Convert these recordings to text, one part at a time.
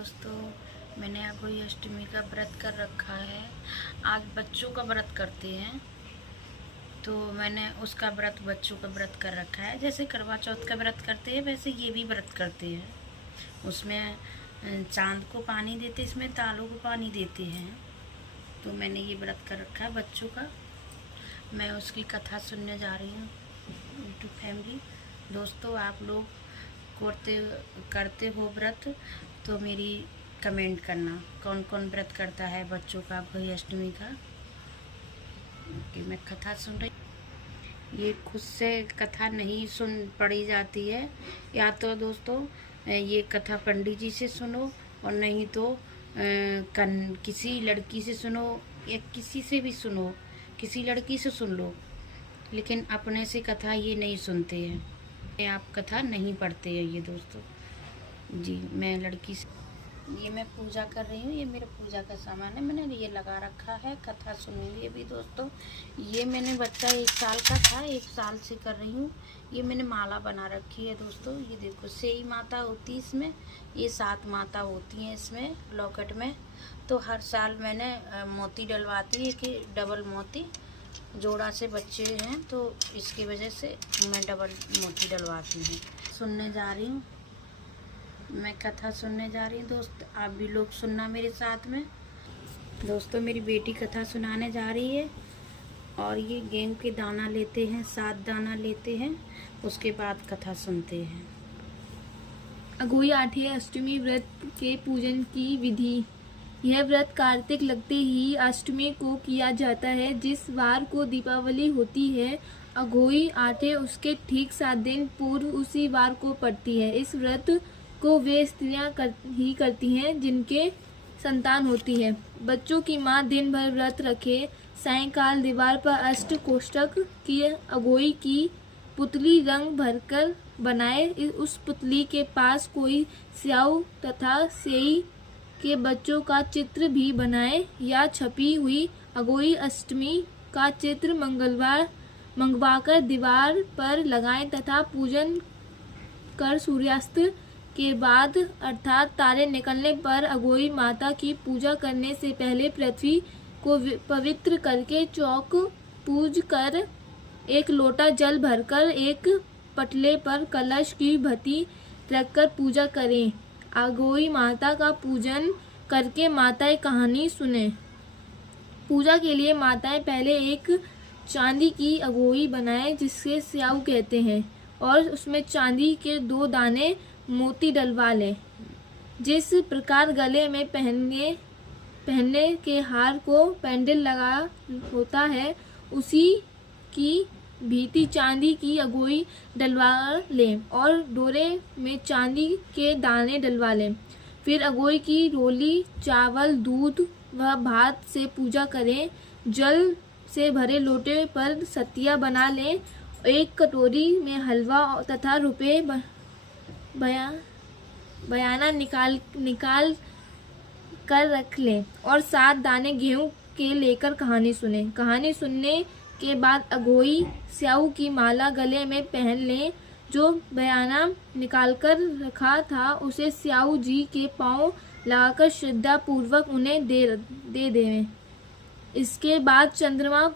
दोस्तों, मैंने अघोई अष्टमी का व्रत कर रखा है। आज बच्चों का व्रत करते हैं, तो मैंने उसका व्रत बच्चों का व्रत कर रखा है। जैसे करवा चौथ का व्रत करते हैं वैसे ये भी व्रत करते हैं। उसमें चांद को पानी देते, इसमें तालों को पानी देते हैं। तो मैंने ये व्रत कर रखा है बच्चों का। मैं उसकी कथा सुनने जा रही हूँ। यूट्यूब फैमिली दोस्तों, आप लोग करते हो व्रत तो मेरी कमेंट करना कौन कौन व्रत करता है बच्चों का अघोई अष्टमी का। कि मैं कथा सुन रही, ये खुद से कथा नहीं सुन पढ़ी जाती है। या तो दोस्तों ये कथा पंडित जी से सुनो, और नहीं तो किसी लड़की से सुनो, या किसी से भी सुनो, किसी लड़की से सुन लो, लेकिन अपने से कथा ये नहीं सुनते हैं। आप कथा नहीं पढ़ते हैं ये दोस्तों जी। मैं लड़की से ये मैं पूजा कर रही हूँ। ये मेरा पूजा का सामान है, मैंने ये लगा रखा है कथा सुनूंगी अभी दोस्तों। ये मैंने बच्चा 1 साल का था, 1 साल से कर रही हूँ। ये मैंने माला बना रखी है दोस्तों। ये देखो सेई माता होती है इसमें, ये 7 माता होती हैं इसमें लॉकेट में। तो हर साल मैंने मोती डलवाती है कि डबल मोती, जोड़ा से बच्चे हैं तो इसकी वजह से मैं डबल मोती डलवाती हूँ। सुनने जा रही हूँ, मैं कथा सुनने जा रही हूँ दोस्त। आप भी लोग सुनना मेरे साथ में दोस्तों। मेरी बेटी कथा सुनाने जा रही है। और ये गेहूं के दाना लेते हैं, 7 दाना लेते हैं, उसके बाद कथा सुनते हैं। अघोई आठे अष्टमी व्रत के पूजन की विधि। यह व्रत कार्तिक लगते ही अष्टमी को किया जाता है। जिस वार को दीपावली होती है, अघोई आठे उसके ठीक 7 दिन पूर्व उसी वार को पड़ती है। इस व्रत को वे स्त्रियां ही करती हैं जिनके संतान होती है। बच्चों की माँ दिन भर व्रत रखे, सायंकाल दीवार पर अष्ट कोष्ठक की अघोई की पुतली रंग भरकर बनाए। उस पुतली के पास कोई स्याऊ तथा सेई के बच्चों का चित्र भी बनाए, या छपी हुई अघोई अष्टमी का चित्र मंगवाकर दीवार पर लगाएं तथा पूजन कर सूर्यास्त के बाद अर्थात तारे निकलने पर अघोई माता की पूजा करने से पहले पृथ्वी को पवित्र करके चौक पूज कर 1 लोटा जल भरकर एक पटले पर कलश की भट्टी रखकर पूजा करें। अघोई माता का पूजन करके माताएं कहानी सुने। पूजा के लिए माताएं पहले एक चांदी की अघोई बनाएं जिससे स्याऊ कहते हैं, और उसमें चांदी के 2 दाने मोती डलवा लें। जिस प्रकार गले में पहनने के हार को पेंडल लगा होता है, उसी की भीति चांदी की अघोई डलवा लें और डोरे में चांदी के दाने डलवा लें। फिर अघोई की रोली चावल, दूध व भात से पूजा करें। जल से भरे लोटे पर सतिया बना लें। 1 कटोरी में हलवा तथा रुपए बयाना निकाल कर रख लें, और 7 दाने गेहूं के लेकर कहानी सुने। कहानी सुनने के बाद अघोई स्याऊ की माला गले में पहन लें। जो बयाना निकालकर रखा था उसे स्याऊ जी के पांव लगाकर श्रद्धा पूर्वक उन्हें दे देवें। इसके बाद चंद्रमा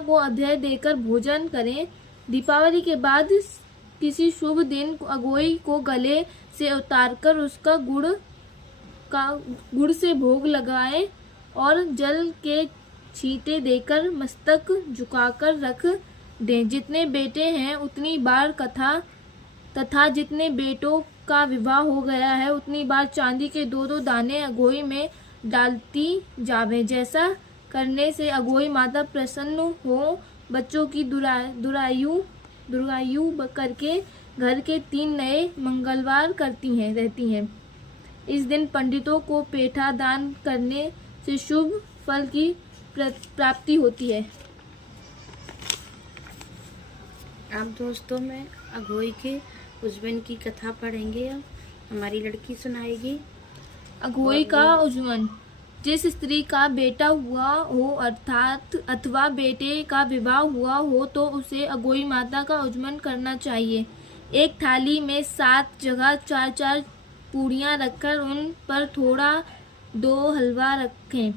को अध्याय देकर भोजन करें। दीपावली के बाद किसी शुभ दिन अघोई को गले से उतारकर उसका गुड़ से भोग लगाएं और जल के छींटे देकर मस्तक झुकाकर रख दें। जितने बेटे हैं उतनी बार कथा तथा जितने बेटों का विवाह हो गया है उतनी बार चांदी के 2-2 दाने अघोई में डालती जावें। जैसा करने से अघोई माता प्रसन्न हो। बच्चों की दुरायु करके घर के 3 नए मंगलवार रहती हैं। इस दिन पंडितों को पेठा दान करने से शुभ फल की प्राप्ति होती है। अब दोस्तों मैं अघोई के उज्जवन की कथा पढ़ेंगे। अब हमारी लड़की सुनाएगी। अघोई का उज्जवन। जिस स्त्री का बेटा हुआ हो अथवा बेटे का विवाह हुआ हो तो उसे अघोई माता का उज्जवन करना चाहिए। एक थाली में 7 जगह 4-4 पूड़ियाँ रखकर उन पर थोड़ा दो हलवा रखें।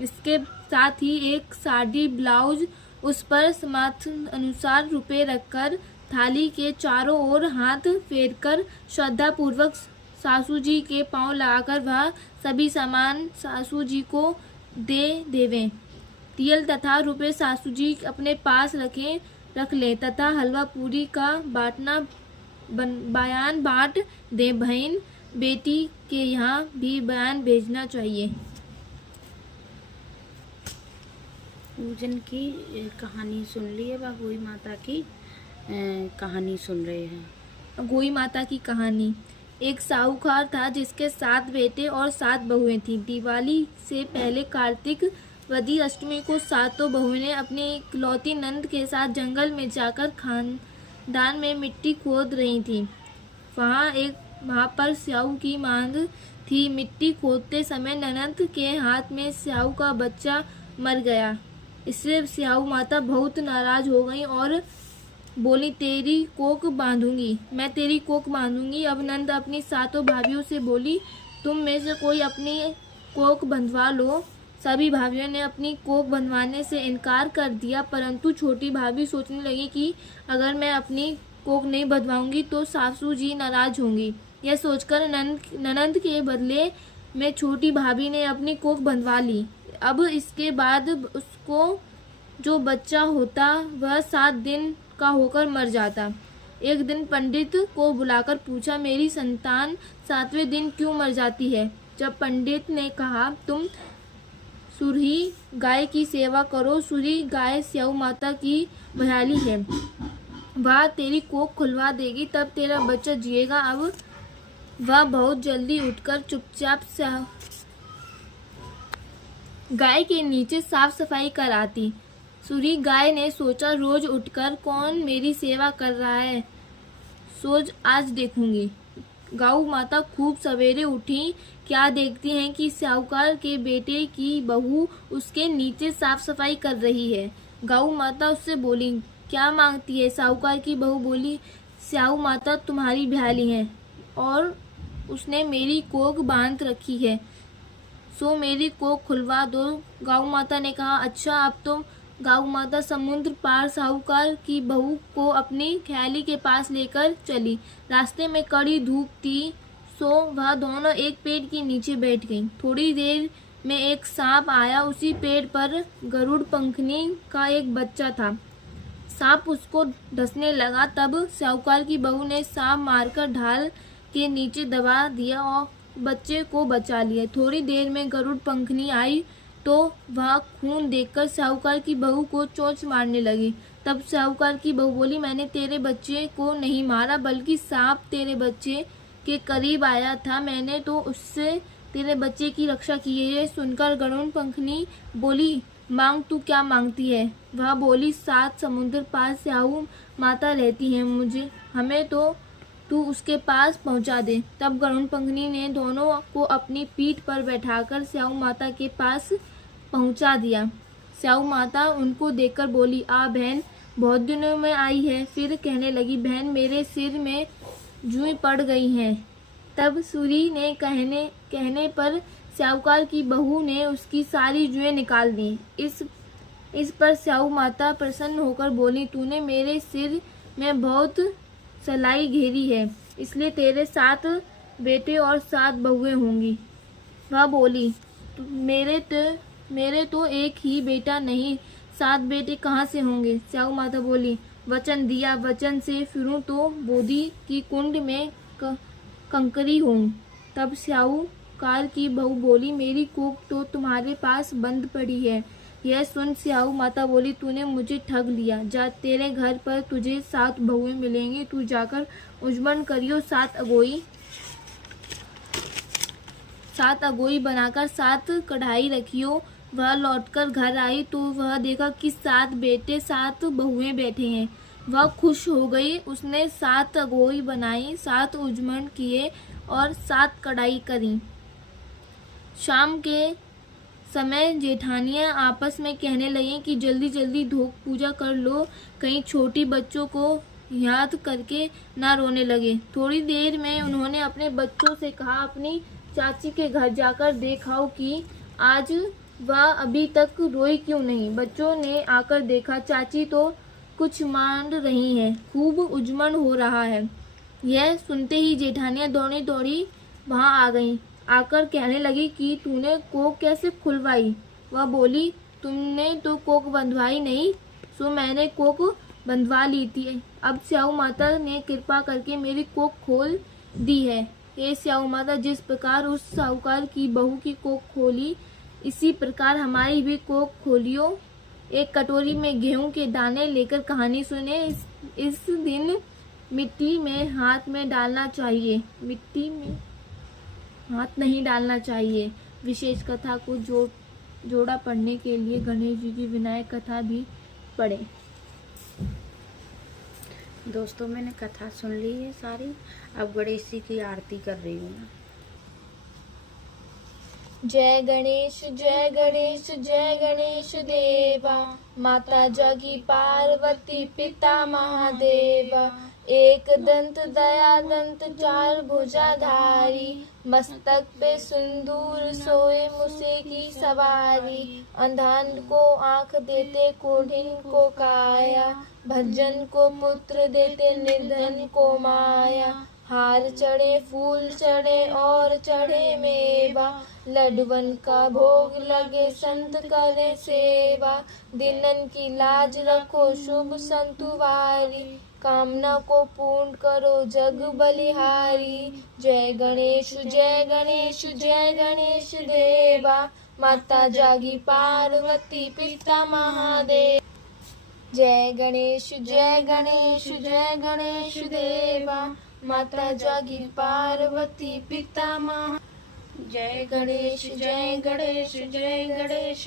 इसके साथ ही एक साड़ी ब्लाउज, उस पर सामर्थ्य अनुसार रुपए रखकर थाली के चारों ओर हाथ फेरकर श्रद्धापूर्वक सासू जी के पांव लगाकर वह सभी सामान सासू जी को दे देवें। तिल तथा रुपए सासू जी अपने पास रख लें तथा हलवा पूरी का बयान बांट दें। बहन बेटी के यहाँ भी बयान भेजना चाहिए। पूजन की कहानी सुन ली है, अघोई माता की कहानी सुन रहे हैं। अघोई माता की कहानी। एक साहूकार था जिसके 7 बेटे और 7 बहुएं थीं। दिवाली से पहले कार्तिक वदी अष्टमी को सातों बहुएं ने अपनी इकलौती नंद के साथ जंगल में जाकर खानदान में मिट्टी खोद रही थीं। वहाँ पर स्याऊ की मांग थी। मिट्टी खोदते समय ननद के हाथ में स्याऊ का बच्चा मर गया। इससे स्याऊ माता बहुत नाराज हो गई और बोली, तेरी कोख बांधूंगी, मैं तेरी कोख बांधूंगी। अब नंद अपनी सातों भाभियों से बोली, तुम में से कोई अपनी कोख बंधवा लो। सभी भाभियों ने अपनी कोख बंधवाने से इनकार कर दिया, परंतु छोटी भाभी सोचने लगी कि अगर मैं अपनी कोख नहीं बंधवाऊंगी तो सासू जी नाराज होंगी। यह सोचकर ननंद के बदले में छोटी भाभी ने अपनी कोख बंधवा ली। अब इसके बाद उसको जो बच्चा होता वह 7 दिन का होकर मर जाता। एक दिन पंडित को बुलाकर पूछा, मेरी संतान 7वें दिन क्यों मर जाती है? जब पंडित ने कहा, तुम सुरही गाय की सेवा करो। सुरही गाय स्याऊ माता की भयाली है, वह तेरी कोख खुलवा देगी, तब तेरा बच्चा जिएगा। अब वह बहुत जल्दी उठकर चुपचाप गाय के नीचे साफ सफाई कर आती। सुरही गाय ने सोचा, रोज उठकर कौन मेरी सेवा कर रहा है, सोच आज देखूंगी। गौ माता खूब सवेरे उठी। क्या देखती हैं कि साहूकार के बेटे की बहू उसके नीचे साफ सफाई कर रही है। गौ माता उससे बोली, क्या मांगती है? साहूकार की बहू बोली, स्याऊ माता तुम्हारी भ्याली है और उसने मेरी कोख बांध रखी है, सो मेरी कोख खुलवा दो। गौ माता ने कहा, अच्छा। अब तो गौ माता समुद्र पार साहूकार की बहू को अपनी ख्याली के पास लेकर चली। रास्ते में कड़ी धूप थी, सो वह दोनों एक पेड़ के नीचे बैठ गईं। थोड़ी देर में एक सांप आया। उसी पेड़ पर गरुड़ पंखनी का एक बच्चा था। सांप उसको डसने लगा, तब साहूकार की बहू ने सांप मारकर ढाल के नीचे दबा दिया और बच्चे को बचा लिया। थोड़ी देर में गरुड़ पंखनी आई तो वह खून देखकर साहूकार की बहू को चोंच मारने लगी। तब साहूकार की बहू बोली, मैंने तेरे बच्चे को नहीं मारा, बल्कि सांप तेरे बच्चे के करीब आया था, मैंने तो उससे तेरे बच्चे की रक्षा की है। ये सुनकर गरुड़ पंखनी बोली, मांग तू क्या मांगती है? वह बोली, 7 समुद्र पार स्याऊ माता रहती है, हमें तो तू उसके पास पहुंचा दे। तब गरुड़ पंखनी ने दोनों को अपनी पीठ पर बैठाकर स्याऊ माता के पास पहुंचा दिया। स्याऊ माता उनको देखकर बोली, आ बहन, बहुत दिनों में आई है। फिर कहने लगी, बहन मेरे सिर में जुएं पड़ गई हैं। तब सूरी ने कहने पर साहूकार की बहू ने उसकी सारी जुएं निकाल दी। इस पर स्याऊ माता प्रसन्न होकर बोली, तूने मेरे सिर में बहुत सलाई घेरी है, इसलिए तेरे 7 बेटे और 7 बहुएं होंगी। वह बोली, मेरे तो एक ही बेटा नहीं, 7 बेटे कहाँ से होंगे? स्याऊ माता बोली, वचन दिया, वचन से फिरूं तो बोधी की कुंड में कंकरी हूँ। तब साहूकार की बहू बोली, मेरी कोख तो तुम्हारे पास बंद पड़ी है। यह सुन स्याऊ माता बोली, तूने मुझे ठग लिया, जा, तेरे घर पर तुझे 7 बहुएं मिलेंगी, तू जाकर उजमन करियो, 7 अगोई बनाकर 7 कढ़ाई रखियो। वह लौटकर घर आई तो वह देखा कि 7 बेटे 7 बहुएं बैठे हैं। वह खुश हो गई। उसने 7 अगोई बनाई, 7 उजमन किए और 7 कढ़ाई करी। शाम के समय जेठानियां आपस में कहने लगी कि जल्दी जल्दी धोख पूजा कर लो, कहीं छोटी बच्चों को याद करके ना रोने लगे। थोड़ी देर में उन्होंने अपने बच्चों से कहा, अपनी चाची के घर जाकर देखाओ कि आज वह अभी तक रोई क्यों नहीं। बच्चों ने आकर देखा, चाची तो कुछ मान रही हैं, खूब उजमन हो रहा है। यह सुनते ही जेठानियां दौड़ी दौड़ी वहां आ गईं। आकर कहने लगी कि तूने कोक कैसे खुलवाई। वह बोली, तुमने तो कोक बंधवाई नहीं, सो मैंने कोक बंधवा ली थी। अब स्याऊ माता ने कृपा करके मेरी कोक खोल दी है। हे स्याऊ माता, जिस प्रकार उस साहूकार की बहू की कोक खोली, इसी प्रकार हमारी भी कोक खोलियो। एक कटोरी में गेहूं के दाने लेकर कहानी सुने। इस दिन मिट्टी में हाथ में डालना चाहिए, मिट्टी में हाथ नहीं डालना चाहिए। विशेष कथा को जोड़ा पढ़ने के लिए गणेश जी की विनायक कथा भी पढ़ें। दोस्तों, मैंने कथा सुन ली है सारी। अब गणेश जी की आरती कर रही हूँ मैं। जय गणेश जय गणेश देवा, माता जागी पार्वती पिता महादेवा। एक दंत दया दंत चार भुजाधारी, मस्तक पे सिंदूर सोए मुसे की सवारी। अंधान को आंख देते कोढ़िन को काया, भज्जन को पुत्र देते निर्धन को माया। हार चढ़े फूल चढ़े और चढ़े मेवा, लडवन का भोग लगे संत करे सेवा। दिनन की लाज रखो शुभ संतुवारी, कामना को पूर्ण करो जग बलिहारी। जय गणेश देवा, माता जागी पार्वती पिता महादेव। जय गणेश देवा, माता जागी पार्वती पिता महा। जय गणेश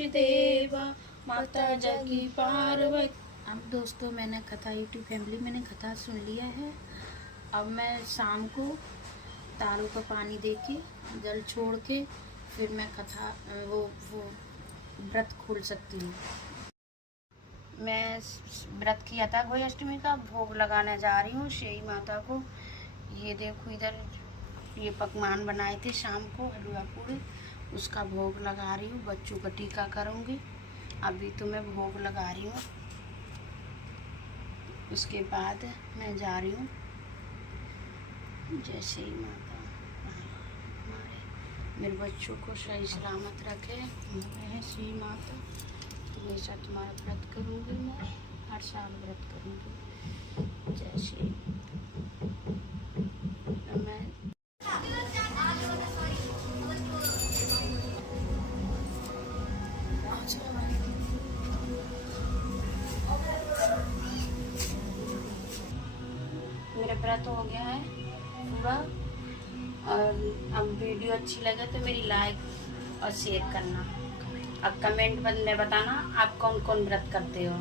देवा, माता जागी पार्वती। अब दोस्तों, मैंने कथा यूट्यूब फैमिली मैंने कथा सुन लिया है। अब मैं शाम को तारों का पानी दे के जल छोड़ के फिर मैं कथा वो व्रत खोल सकती हूँ। मैं व्रत किया था गोई अष्टमी का, भोग लगाने जा रही हूँ शेई माता को। ये देखो, इधर ये पकवान बनाए थे शाम को, हलवा पूड़ी, उसका भोग लगा रही हूँ। बच्चों का टीका करूँगी। अभी तो मैं भोग लगा रही हूँ, उसके बाद मैं जा रही हूँ। जय श्री माता, हमारे मेरे बच्चों को सही सलामत रखे। मैं श्री माता हमेशा तुम्हारा व्रत करूँगी, मैं हर साल व्रत करूँगी। जय श्री। मैं मेरा व्रत हो गया है पूरा। और अब वीडियो अच्छी लगे तो मेरी लाइक और शेयर करना। अब कमेंट में बताना आप कौन कौन व्रत करते हो।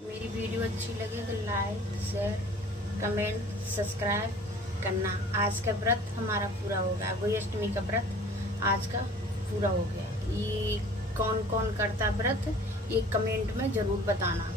मेरी वीडियो अच्छी लगे तो लाइक शेयर कमेंट सब्सक्राइब करना। आज का व्रत हमारा पूरा हो गया, गोई अष्टमी का व्रत आज का पूरा हो गया। ये कौन कौन करता व्रत, ये कमेंट में जरूर बताना।